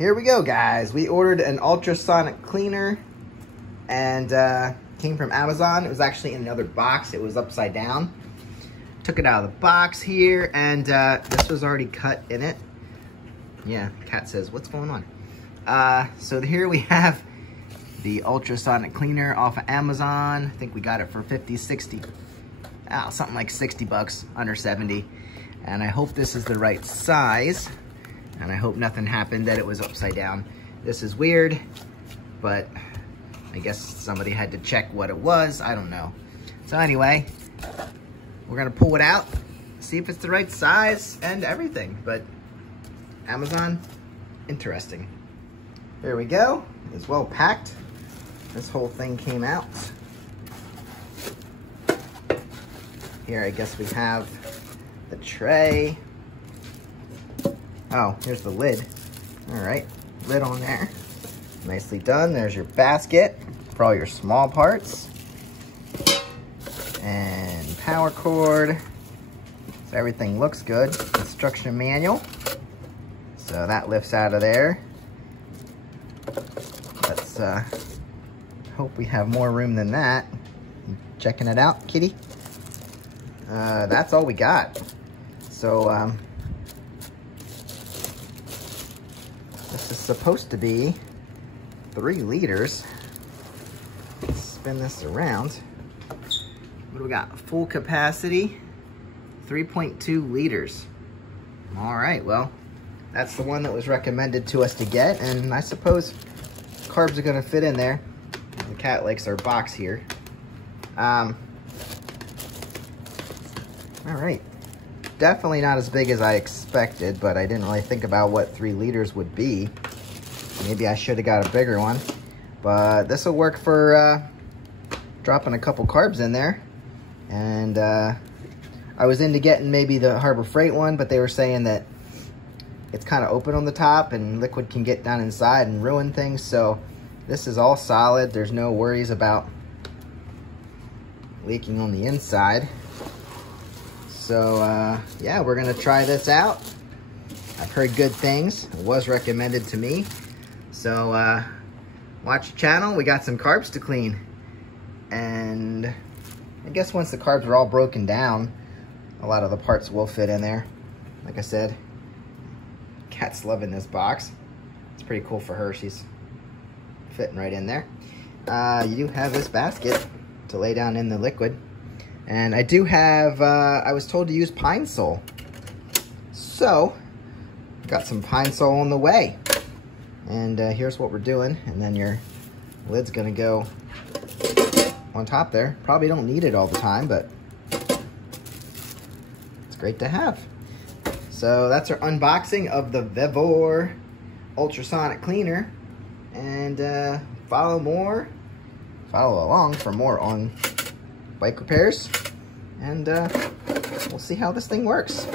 Here we go, guys. We ordered an ultrasonic cleaner and came from Amazon. It was actually in another box. It was upside down. Took it out of the box here, and this was already cut in it. Yeah, cat says, what's going on? So here we have the ultrasonic cleaner off of Amazon. I think we got it for 50, 60, something like 60 bucks, under 70. And I hope this is the right size. And I hope nothing happened that it was upside down. This is weird, but I guess somebody had to check what it was. I don't know. So anyway, we're gonna pull it out, see if it's the right size and everything. But Amazon, interesting. Here we go. It's well packed. This whole thing came out. Here, I guess we have the tray. Oh, here's the lid. All right, lid on there. Nicely done. There's your basket for all your small parts. And power cord. So everything looks good. Instruction manual. So that lifts out of there. Let's hope we have more room than that. You checking it out, kitty? That's all we got. So this is supposed to be 3 liters. Let's spin this around. What do we got? Full capacity, 3.2 liters. All right, well, that's the one that was recommended to us to get, and I suppose carbs are gonna fit in there. The cat likes our box here. All right. Definitely not as big as I expected, but I didn't really think about what 3 liters would be. Maybe I should have got a bigger one, but this will work for dropping a couple carbs in there. And I was into getting maybe the Harbor Freight one, but they were saying that it's kind of open on the top and liquid can get down inside and ruin things. So this is all solid. There's no worries about leaking on the inside. So yeah, we're gonna try this out. I've heard good things. It was recommended to me. So watch the channel. We got some carbs to clean. And I guess once the carbs are all broken down, a lot of the parts will fit in there. Like I said, cat's loving this box. It's pretty cool for her. She's fitting right in there. You do have this basket to lay down in the liquid. And I do have, I was told to use Pine Sol. So, got some Pine Sol on the way. And here's what we're doing. And then your lid's gonna go on top there. Probably don't need it all the time, but it's great to have. So that's our unboxing of the Vevor Ultrasonic Cleaner. And follow along for more on bike repairs, and we'll see how this thing works.